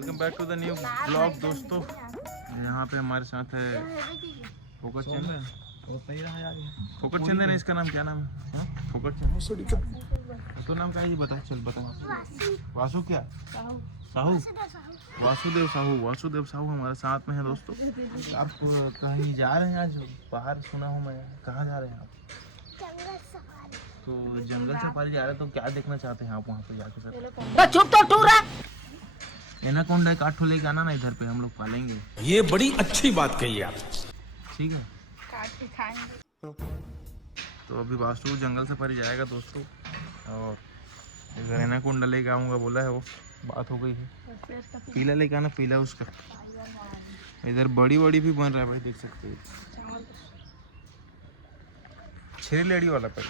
Welcome back to the new blog दोस्तों। यहाँ पे हमारे साथ है फोकट चंदन। फोकट चंदन है इसका नाम, क्या नाम है? फोकट चंदन तो नाम का ही बता, चल बता। वासु क्या? साहू, वासुदेव साहू। वासुदेव साहू हमारे साथ में है दोस्तों। आप कहीं जा रहे हैं आज बाहर, सुना हूँ मैं। कहाँ जा रहे हैं आप? तो जंगल सफारी जा रहे हैं, तो क्या देखना चाहते हैं आप वहाँ पे जाके? सर चुप तो टूरा। एनाकोंडा एक 8 लेके आना ना, इधर पे हम लोग पालेंगे। ये बड़ी अच्छी बात कही आप। ठीक है, काट के खाएंगे। तो अभी वासु जंगल सफारी जाएगा दोस्तों, और इधर एनाकोंडा लेके आऊँगा बोला है। वो बात हो गई है। पीला लेके आना, पीला उसका। इधर बड़ी बड़ी भी बन रहा है भाई, देख सकते हो। छेरी लेडी वाला पर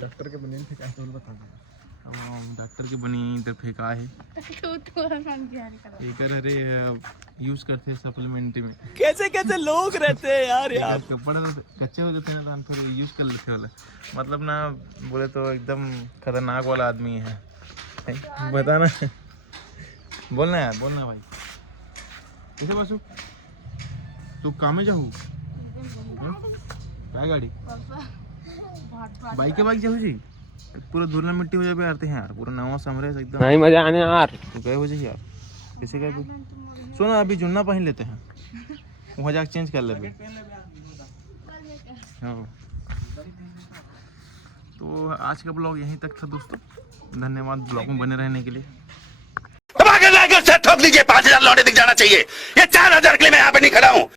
डॉक्टर के बनियान फेंका तो बता दो। डॉक्टर के बनी इधर फेंका है। एक अरे यूज करते हैं सप्लीमेंट्री में। कैसे कैसे लोग रहते हैं यार। कपड़े कच्चे हो जाते हैं ना, फिर यूज कर लेते वाला। मतलब ना बोले तो एकदम खतरनाक वाला आदमी है। बता ना, बोलना यार, बोलना भाई। कैसे बासु तू काम में जाऊ क्या गाड़ी बाइक जाऊ जी? पूरा धुला मिट्टी हो जाए आते हैं यार, पूरा नवा समरे एकदम नहीं मजा आने यार। तो गए हो जाए यार, कैसे गए? सुनो अभी जुन्ना पहन लेते हैं, वहाँ जाकर चेंज कर लेंगे। तो आज का ब्लॉग यहीं तक था दोस्तों। धन्यवाद ब्लॉग में बने रहने के लिए। ठोक दीजिए, 5000 लौटे दिख जाना चाहिए। ये 4000 के लिए मैं यहाँ पे नहीं खड़ा हूँ।